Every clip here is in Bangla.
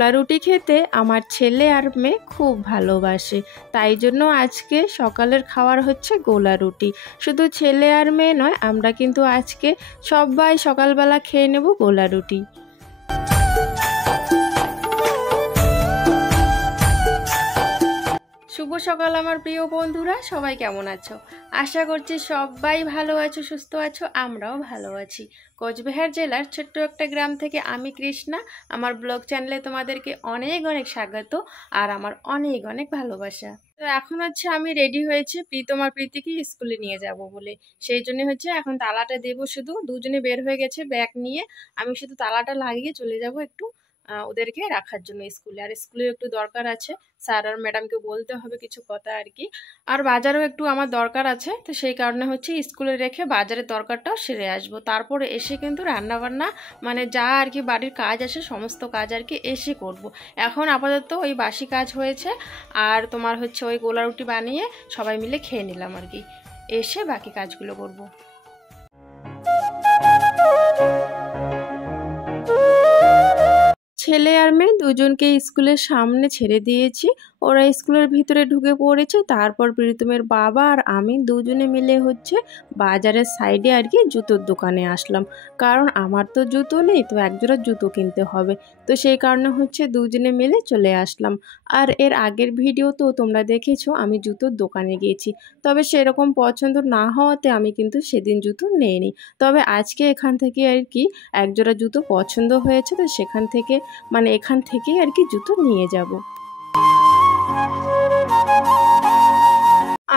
গোলা রুটি খেতে আমার ছেলে আর মেয়ে খুব ভালোবাসে, তাই জন্য আজকে সকালের খাবার হচ্ছে গোলা রুটি। শুধু ছেলে আর মেয়ে নয়, আমরা কিন্তু আজকে সবাই সকালবেলা খেয়ে নেব গোলা রুটি। শুভ সকাল আমার প্রিয় বন্ধুরা, সবাই কেমন আছো? আশা করছি সবাই ভালো আছো, সুস্থ আছো। আমরাও ভালো আছি। কোচবিহার জেলার ছোট্ট একটা গ্রাম থেকে আমি কৃষ্ণা, আমার ব্লগ চ্যানেলে তোমাদেরকে অনেক অনেক স্বাগত আর আমার অনেক অনেক ভালোবাসা। তো এখন হচ্ছে আমি রেডি হয়েছি প্রীতম আর প্রীতিকে স্কুলে নিয়ে যাব বলে, সেই জন্য হচ্ছে এখন তালাটা দেবো। শুধু দুজনে বের হয়ে গেছে ব্যাগ নিয়ে, আমি শুধু তালাটা লাগিয়ে চলে যাব একটু ওদেরকে রাখার জন্য স্কুলে। আর স্কুলে একটু দরকার আছে, স্যার আর ম্যাডামকে বলতে হবে কিছু কথা আর কি। আর বাজারেও একটু আমার দরকার আছে, তো সেই কারণে হচ্ছে স্কুলে রেখে বাজারের দরকারটাও সেরে আসবো। তারপরে এসে কিন্তু রান্নাবান্না মানে যা আর কি বাড়ির কাজ আছে সমস্ত কাজ আর কি এসে করব। এখন আপাতত ওই বাসি কাজ হয়েছে, আর তোমার হচ্ছে ওই গোলা রুটি বানিয়ে সবাই মিলে খেয়ে নিলাম আর কি, এসে বাকি কাজগুলো করব। ছেলে আর মেয়ে দুজনকে স্কুলের সামনে ছেড়ে দিয়েছি, ওরা স্কুলের ভিতরে ঢুকে পড়েছে। তারপর প্রীতমের বাবা আর আমি দুজনে মিলে হচ্ছে বাজারের সাইডে আর কি জুতোর দোকানে আসলাম, কারণ আমার তো জুতো নেই, তো একজোড়া জুতো কিনতে হবে। তো সেই কারণে হচ্ছে দুজনে মিলে চলে আসলাম। আর এর আগের ভিডিও তো তোমরা দেখেছো আমি জুতোর দোকানে গিয়েছি, তবে সেরকম পছন্দ না হওয়াতে আমি কিন্তু সেদিন জুতো নেইনি। তবে আজকে এখান থেকে আর কি একজোড়া জুতো পছন্দ হয়েছে, তো সেখান থেকে মানে এখান থেকেই আর কি জুতো নিয়ে যাব।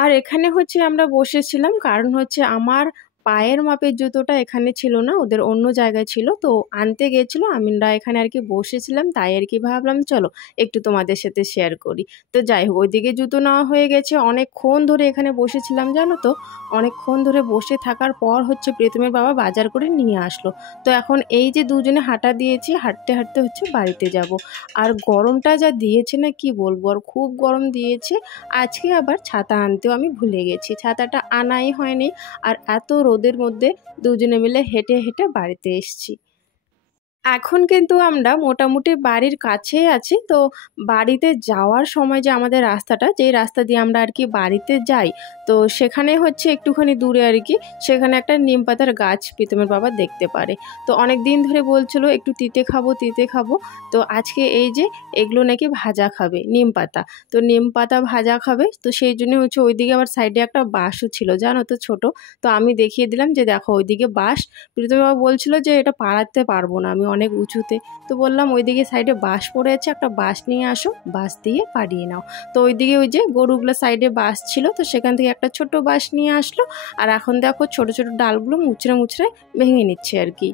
আর এখানে হচ্ছে আমরা বসেছিলাম, কারণ হচ্ছে আমার পায়ের মাপের জুতোটা এখানে ছিল না, ওদের অন্য জায়গায় ছিল, তো আনতে গেছিলো। আমরা এখানে আর কি বসেছিলাম, তাই আর কি ভাবলাম চলো একটু তোমাদের সাথে শেয়ার করি। তো যাই হোক, ওইদিকে জুতো নেওয়া হয়ে গেছে। অনেকক্ষণ ধরে এখানে বসেছিলাম জানো তো, অনেকক্ষণ ধরে বসে থাকার পর হচ্ছে প্রীতমের বাবা বাজার করে নিয়ে আসলো। তো এখন এই যে দুজনে হাঁটা দিয়েছি, হাঁটতে হাঁটতে হচ্ছে বাড়িতে যাব। আর গরমটা যা দিয়েছে না কি বলবো, আর খুব গরম দিয়েছে। আজকে আবার ছাতা আনতেও আমি ভুলে গেছি, ছাতাটা আনাই হয়নি। আর এত রোদের মধ্যে দুজনে মিলে হেঁটে হেঁটে বাড়িতে এসেছি। এখন কিন্তু আমরা মোটামুটি বাড়ির কাছেই আছি। তো বাড়িতে যাওয়ার সময় যে আমাদের রাস্তাটা, যেই রাস্তা দিয়ে আমরা আর কি বাড়িতে যাই, তো সেখানে হচ্ছে একটুখানি দূরে আর কি সেখানে একটা নিম পাতার গাছ প্রীতমের বাবা দেখতে পারে। তো অনেক দিন ধরে বলছিল একটু তিতে খাবো তিতে খাবো, তো আজকে এই যে এগুলো নাকি ভাজা খাবে, নিম পাতা। তো নিম পাতা ভাজা খাবে, তো সেই জন্য হচ্ছে ওইদিকে আবার সাইডে একটা বাঁশও ছিল জানো তো, ছোট। তো আমি দেখিয়ে দিলাম যে দেখো ওইদিকে বাঁশ। প্রীতমের বাবা বলছিল যে এটা পাড়াতে পারবো না, আমি অনেক উঁচুতে। তো বললাম ওইদিকে সাইডে বাঁশ পড়ে আছে, একটা বাঁশ নিয়ে আসো, বাঁশ দিয়ে পাড়িয়ে নাও। তো ওইদিকে ওই যে গরুগুলো সাইডে বাঁশ ছিল, তো সেখান থেকে একটা ছোট বাঁশ নিয়ে আসলো। আর এখন দেখো ছোট ছোট ডালগুলো মুচড়ে মুচড়ে ভেঙে নিচ্ছে আর কি।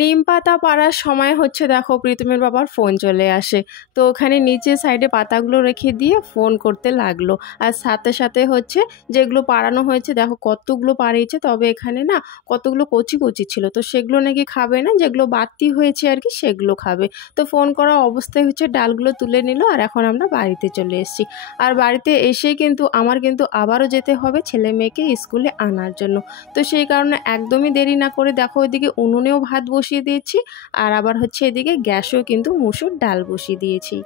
নিম পাতা পাড়ার সময় হচ্ছে দেখো প্রীতমের বাবার ফোন চলে আসে। তো ওখানে নিচে সাইডে পাতাগুলো রেখে দিয়ে ফোন করতে লাগলো। আর সাথে সাথে হচ্ছে যেগুলো পাড়ানো হয়েছে দেখো কতগুলো পাড়িয়েছে, তবে এখানে না কতগুলো কচি কচি ছিল, তো সেগুলো নাকি খাবে না, যেগুলো বাড়তি হয়েছে আর কি সেগুলো খাবে। তো ফোন করা অবস্থায় হচ্ছে ডালগুলো তুলে নিল। আর এখন আমরা বাড়িতে চলে এসেছি। আর বাড়িতে এসেই কিন্তু আমার কিন্তু আবারও যেতে হবে ছেলে মেয়েকে স্কুলে আনার জন্য। তো সেই কারণে একদমই দেরি না করে দেখো ওইদিকে উনুনেও ভাত বসিয়ে দিয়েছি, আর আবার হচ্ছে এদিকে গ্যাসেও কিন্তু মুসুর ডাল বসিয়ে দিয়েছি।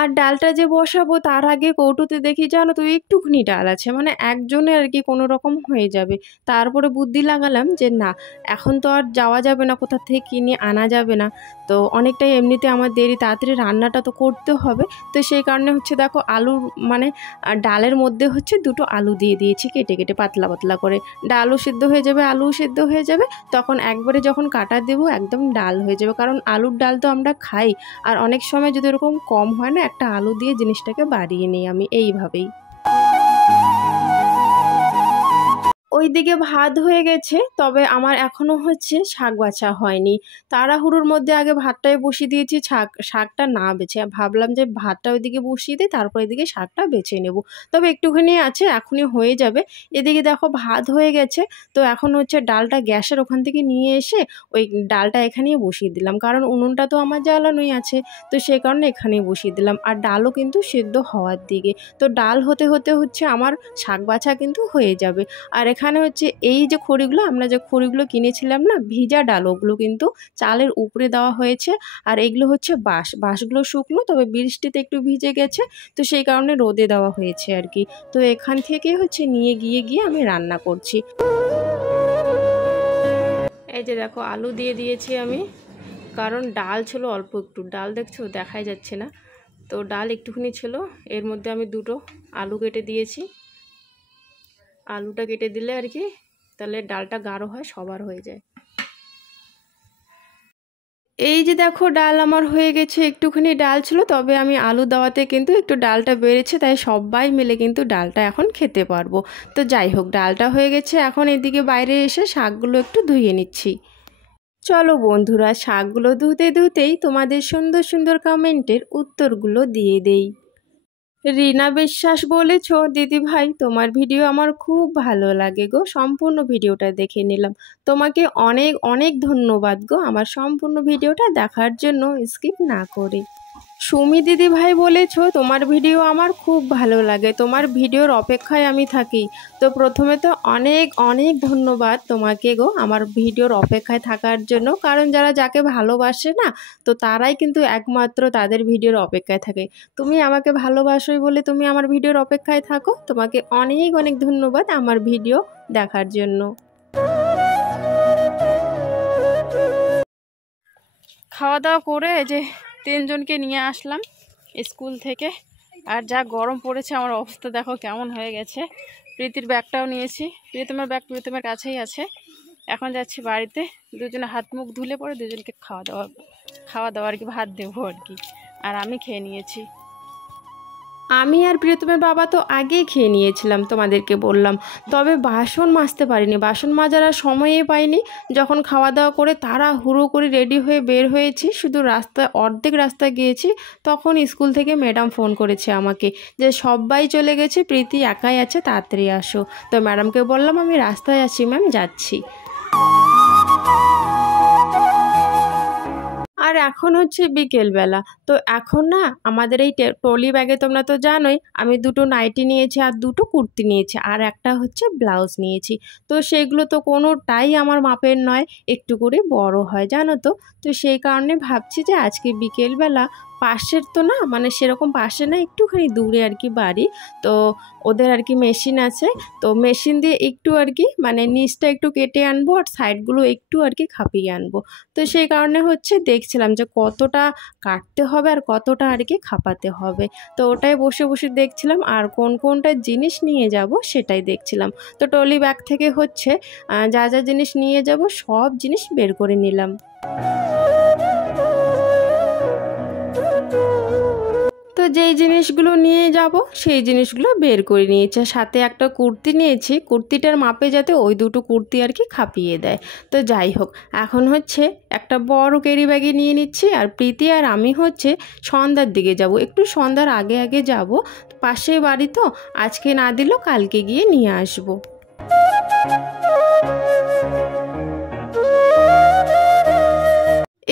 আর ডালটা যে বসাবো তার আগে কৌটোতে দেখি জানো তো একটুখানি ডাল আছে, মানে একজনে আর কি কোনো রকম হয়ে যাবে। তারপরে বুদ্ধি লাগালাম যে না, এখন তো আর যাওয়া যাবে না, কোথা থেকে কিনে আনা যাবে না। তো অনেকটাই এমনিতে আমার দেরি, তাড়াতাড়ি রান্নাটা তো করতে হবে। তো সেই কারণে হচ্ছে দেখো আলুর মানে ডালের মধ্যে হচ্ছে দুটো আলু দিয়ে দিয়েছি কেটে কেটে পাতলা পাতলা করে। ডালও সিদ্ধ হয়ে যাবে, আলুও সিদ্ধ হয়ে যাবে, তখন একবারে যখন কাটা দেবো একদম ডাল হয়ে যাবে। কারণ আলুর ডাল তো আমরা খাই, আর অনেক সময় যদি এরকম কম হয় না, একটা আলু দিয়ে জিনিসটাকে বাড়িয়ে নিই আমি এইভাবেই। ওইদিকে ভাত হয়ে গেছে, তবে আমার এখনো হচ্ছে শাক বাছা হয়নি। তাড়াহুড়োর মধ্যে আগে ভাতটাই বসিয়ে দিয়েছি, শাকটা না বেছে ভাবলাম যে ভাতটা ওইদিকে বসিয়ে দিই, তারপর এদিকে শাকটা বেছে নেব। তবে একটুখানি আছে, এখনই হয়ে যাবে। এদিকে দেখো ভাত হয়ে গেছে, তো এখন হচ্ছে ডালটা গ্যাসের ওখান থেকে নিয়ে এসে ওই ডালটা এখানেই বসিয়ে দিলাম, কারণ উনুনটা তো আমার জ্বালানোই আছে, তো সেই কারণে এখানেই বসিয়ে দিলাম। আর ডালও কিন্তু সেদ্ধ হওয়ার দিকে, তো ডাল হতে হতে হচ্ছে আমার শাক বাছা কিন্তু হয়ে যাবে। আর এখানে হচ্ছে এই যে খড়িগুলো, আমরা যে খড়িগুলো কিনেছিলাম না ভিজা ডাল, ওগুলো কিন্তু চালের উপরে দেওয়া হয়েছে। আর এগুলো হচ্ছে বাঁশগুলো শুকনো, তবে বৃষ্টিতে একটু ভিজে গেছে, তো সেই কারণে রোদে দেওয়া হয়েছে আর কি। তো এখান থেকে হচ্ছে নিয়ে গিয়ে আমি রান্না করছি। এই যে দেখো আলু দিয়ে দিয়েছি আমি, কারণ ডাল ছিল অল্প একটু, ডাল দেখছো দেখাই যাচ্ছে না, তো ডাল একটুখানি ছিল, এর মধ্যে আমি দুটো আলু কেটে দিয়েছি। আলুটা কেটে দিলে আর কি তাহলে ডালটা গাঢ় হয়, সবার হয়ে যায়। এই যে দেখো ডাল আমার হয়ে গেছে, একটুখানি ডাল ছিল, তবে আমি আলু দেওয়াতে কিন্তু একটু ডালটা বেড়েছে, তাই সবাই মিলে কিন্তু ডালটা এখন খেতে পারবো। তো যাই হোক, ডালটা হয়ে গেছে, এখন এদিকে বাইরে এসে শাকগুলো একটু ধুয়ে নিচ্ছি। চলো বন্ধুরা, শাকগুলো ধুতেই তোমাদের সুন্দর সুন্দর কমেন্টের উত্তরগুলো দিয়ে দেই। রিনা বিশ্বাস বলেছ, দিদি ভাই তোমার ভিডিও আমার খুব ভালো লাগে গো, সম্পূর্ণ ভিডিওটা দেখে নিলাম। তোমাকে অনেক অনেক ধন্যবাদ গো আমার সম্পূর্ণ ভিডিওটা দেখার জন্য স্কিপ না করে। সুমি দিদি ভাই বলেছ, তোমার ভিডিও আমার খুব ভালো লাগে, তোমার ভিডিওর অপেক্ষায় আমি থাকি। তো প্রথমে তো অনেক অনেক ধন্যবাদ তোমাকে গো আমার ভিডিওর অপেক্ষায় থাকার জন্য, কারণ যারা যাকে ভালোবাসে না, তো তারাই কিন্তু একমাত্র তাদের ভিডিওর অপেক্ষায় থাকে। তুমি আমাকে ভালোবাসোই বলে তুমি আমার ভিডিওর অপেক্ষায় থাকো, তোমাকে অনেক অনেক ধন্যবাদ আমার ভিডিও দেখার জন্য। খাওয়া দাওয়া করে যে তিনজনকে নিয়ে আসলাম স্কুল থেকে, আর যা গরম পড়েছে আমার অবস্থা দেখো কেমন হয়ে গেছে। প্রীতির ব্যাগটাও নিয়েছি, প্রীতমের ব্যাগ প্রীতমের কাছেই আছে। এখন যাচ্ছি বাড়িতে, দুজনে হাত মুখ ধুলে পরে দুজনকে খাওয়া দাওয়া আর কি ভাত দেবো আর কি। আর আমি খেয়ে নিয়েছি। আমি আর প্রিয়তমের বাবা তো আগেই খেয়ে নিয়েছিলাম, তোমাদেরকে বললাম। তবে বাসন মাজতে পারিনি, বাসন মাজার আর সময়ই পাইনি। যখন খাওয়া দাওয়া করে তারা হুড়ো করে রেডি হয়ে বের হয়েছি, শুধু অর্ধেক রাস্তা গিয়েছি, তখন স্কুল থেকে ম্যাডাম ফোন করেছে আমাকে যে সবাই চলে গেছে, প্রীতি একাই আছে, তাড়াতাড়ি আসো। তো ম্যাডামকে বললাম আমি রাস্তায় আছি ম্যাম, যাচ্ছি। আর এখন হচ্ছে বিকেলবেলা, তো এখন না আমাদের এই ট্রলি ব্যাগে তোমরা তো জানোই আমি দুটো নাইটি নিয়েছি আর দুটো কুর্তি নিয়েছি, আর একটা হচ্ছে ব্লাউজ নিয়েছি। তো সেগুলো তো কোনোটাই আমার মাপের নয়, একটু করে বড় হয় জানো তো। তো সেই কারণে ভাবছি যে আজকে বিকেলবেলা পাশের তো না, মানে সেরকম পাশে না, একটুখানি দূরে আর কি বাড়ি, তো ওদের আর কি মেশিন আছে, তো মেশিন দিয়ে একটু আর কি মানে নিচটা একটু কেটে আনবো আর সাইডগুলো একটু আর কি খাপিয়ে আনবো। তো সেই কারণে হচ্ছে দেখছিলাম যে কতটা কাটতে হবে আর কতটা আর কি খাপাতে হবে, তো ওটাই বসে বসে দেখছিলাম। আর কোনটা জিনিস নিয়ে যাব সেটাই দেখছিলাম। তো ট্রলি ব্যাগ থেকে হচ্ছে যা যা জিনিস নিয়ে যাব সব জিনিস বের করে নিলাম। তো যেই জিনিসগুলো নিয়ে যাব সেই জিনিসগুলো বের করে নিয়েছি, সাথে একটা কুর্তি নিয়েছি, কুর্তিটার মাপে যাতে ওই দুটো কুর্তি আর কি খাপিয়ে দেয়। তো যাই হোক, এখন হচ্ছে একটা বড় ক্যারি ব্যাগে নিয়ে নিচ্ছি, আর প্রীতি আর আমি হচ্ছে সন্ধ্যার দিকে যাব, একটু সন্ধ্যার আগে আগে যাব, পাশে বাড়ি তো, আজকে না দিলেও কালকে গিয়ে নিয়ে আসবো।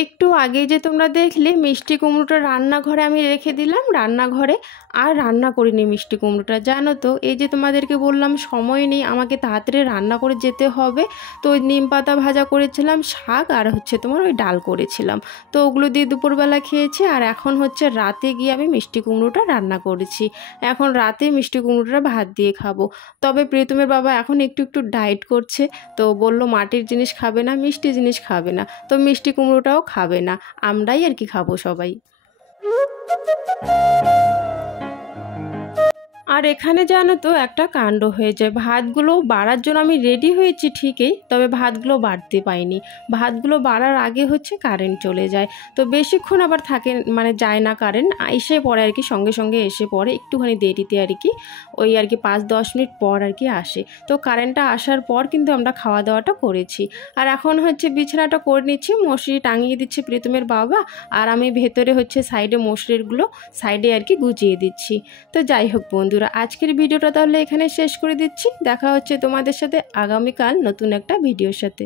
একটু আগে যে তোমরা দেখলে মিষ্টি কুমড়োটা রান্নাঘরে আমি রেখে দিলাম, রান্নাঘরে আর রান্না করিনি মিষ্টি কুমড়োটা, জানো তো এই যে তোমাদেরকে বললাম সময় নেই, আমাকে তাড়াতাড়ি রান্না করে যেতে হবে। তো ওই নিম পাতা ভাজা করেছিলাম, শাক আর হচ্ছে তোমার ওই ডাল করেছিলাম, তো ওগুলো দিয়ে দুপুরবেলা খেয়েছি। আর এখন হচ্ছে রাতে গিয়ে আমি মিষ্টি কুমড়োটা রান্না করেছি, এখন রাতে মিষ্টি কুমড়োটা ভাত দিয়ে খাবো। তবে প্রীতমের বাবা এখন একটু একটু ডায়েট করছে, তো বললো মাটির জিনিস খাবে না, মিষ্টি জিনিস খাবে না, তো মিষ্টি কুমড়োটাও খাবে না, আমরাই আর কি খাবো সবাই। আর আর এখানে জানো তো একটা কাণ্ড হয়ে যায়, ভাতগুলো বাড়ার জন্য আমি রেডি হয়েছি ঠিকই, তবে ভাতগুলো বাড়তে পাইনি। ভাতগুলো বাড়ার আগে হচ্ছে কারেন্ট চলে যায়, তো বেশিক্ষণ আবার থাকে মানে যায় না কারেন্ট, এসে পড়ে আর কি, সঙ্গে সঙ্গে এসে পড়ে, একটুখানি দেরিতে আর কি, ওই আর কি 5-10 মিনিট পর আর কি আসে। তো কারেন্টটা আসার পর কিন্তু আমরা খাওয়া দাওয়াটা করেছি। আর এখন হচ্ছে বিছানাটা করে নিচ্ছি, মশারি টাঙিয়ে দিচ্ছে প্রীতমের বাবা, আর আমি ভেতরে হচ্ছে সাইডে মশারিগুলো সাইডে আর কি গুজিয়ে দিচ্ছি। তো যাই হোক বন্ধুরা, আজকের ভিডিওটা তাহলে এখানে শেষ করে দিচ্ছি। দেখা হচ্ছে তোমাদের সাথে আগামীকাল নতুন একটা ভিডিওর সাথে।